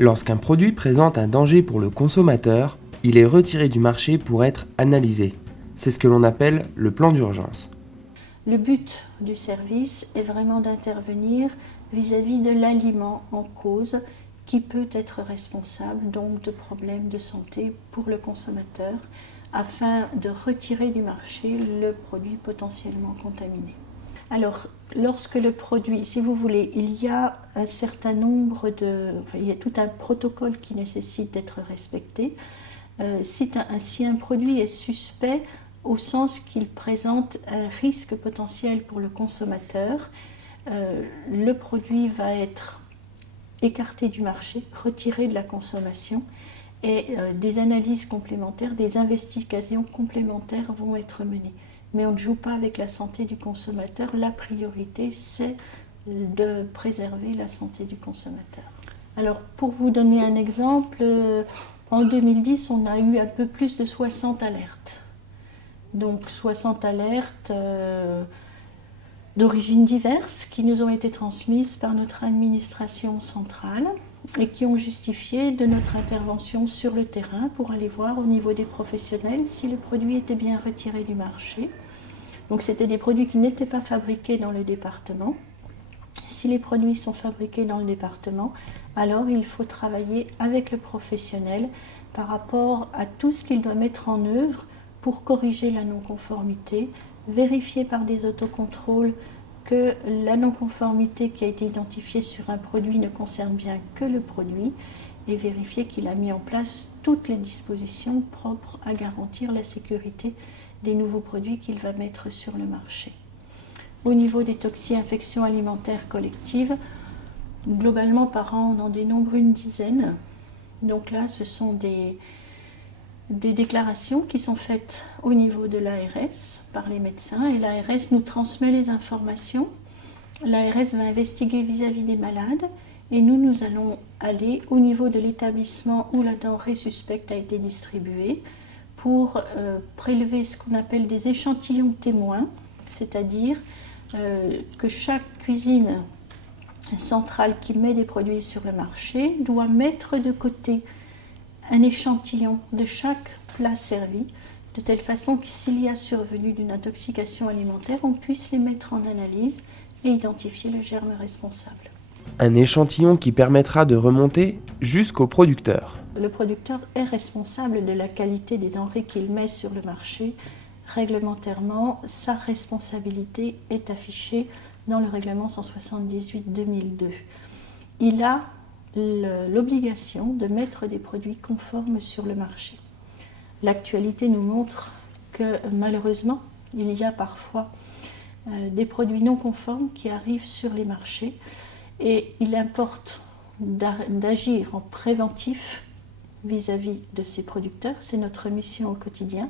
Lorsqu'un produit présente un danger pour le consommateur, il est retiré du marché pour être analysé. C'est ce que l'on appelle le plan d'urgence. Le but du service est vraiment d'intervenir vis-à-vis de l'aliment en cause qui peut être responsable donc de problèmes de santé pour le consommateur afin de retirer du marché le produit potentiellement contaminé. Alors, lorsque le produit, si vous voulez, il y a un certain nombre il y a tout un protocole qui nécessite d'être respecté. Si un produit est suspect, au sens qu'il présente un risque potentiel pour le consommateur, le produit va être écarté du marché, retiré de la consommation et des analyses complémentaires, des investigations complémentaires vont être menées. Mais on ne joue pas avec la santé du consommateur. La priorité, c'est de préserver la santé du consommateur. Alors, pour vous donner un exemple, en 2010, on a eu un peu plus de 60 alertes. Donc 60 alertes d'origines diverses qui nous ont été transmises par notre administration centrale et qui ont justifié de notre intervention sur le terrain pour aller voir au niveau des professionnels si le produit était bien retiré du marché. Donc c'était des produits qui n'étaient pas fabriqués dans le département. Si les produits sont fabriqués dans le département, alors il faut travailler avec le professionnel par rapport à tout ce qu'il doit mettre en œuvre pour corriger la non-conformité, vérifier par des autocontrôles que la non-conformité qui a été identifiée sur un produit ne concerne bien que le produit et vérifier qu'il a mis en place toutes les dispositions propres à garantir la sécurité des nouveaux produits qu'il va mettre sur le marché. Au niveau des toxi-infections alimentaires collectives, globalement par an on en dénombre une dizaine. Donc là ce sont des déclarations qui sont faites au niveau de l'ARS par les médecins et l'ARS nous transmet les informations. L'ARS va investiguer vis-à-vis des malades et nous allons aller au niveau de l'établissement où la denrée suspecte a été distribuée pour prélever ce qu'on appelle des échantillons témoins, c'est-à-dire que chaque cuisine centrale qui met des produits sur le marché doit mettre de côté un échantillon de chaque plat servi, de telle façon que s'il y a survenu d'une intoxication alimentaire, on puisse les mettre en analyse et identifier le germe responsable. Un échantillon qui permettra de remonter jusqu'au producteur. Le producteur est responsable de la qualité des denrées qu'il met sur le marché. Réglementairement, sa responsabilité est affichée dans le règlement 178/2002. Il a l'obligation de mettre des produits conformes sur le marché. L'actualité nous montre que malheureusement, il y a parfois des produits non conformes qui arrivent sur les marchés et il importe d'agir en préventif vis-à-vis de ces producteurs. C'est notre mission au quotidien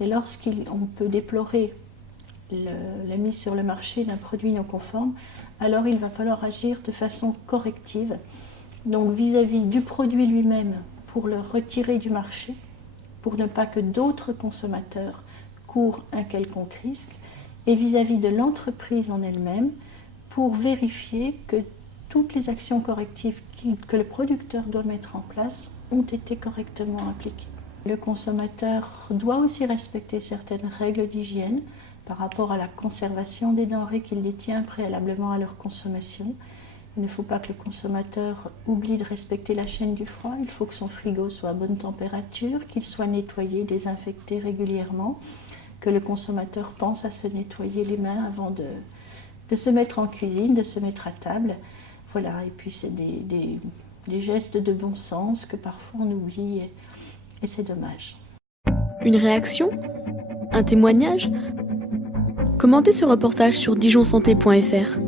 et lorsqu'on peut déplorer la mise sur le marché d'un produit non conforme, alors il va falloir agir de façon corrective. Donc vis-à-vis du produit lui-même pour le retirer du marché, pour ne pas que d'autres consommateurs courent un quelconque risque, et vis-à-vis de l'entreprise en elle-même pour vérifier que toutes les actions correctives que le producteur doit mettre en place ont été correctement appliquées. Le consommateur doit aussi respecter certaines règles d'hygiène par rapport à la conservation des denrées qu'il détient préalablement à leur consommation. Il ne faut pas que le consommateur oublie de respecter la chaîne du froid. Il faut que son frigo soit à bonne température, qu'il soit nettoyé, désinfecté régulièrement, que le consommateur pense à se nettoyer les mains avant de se mettre en cuisine, de se mettre à table. Voilà, et puis c'est des gestes de bon sens que parfois on oublie et c'est dommage. Une réaction ? Un témoignage ? Commentez ce reportage sur dijonsanté.fr.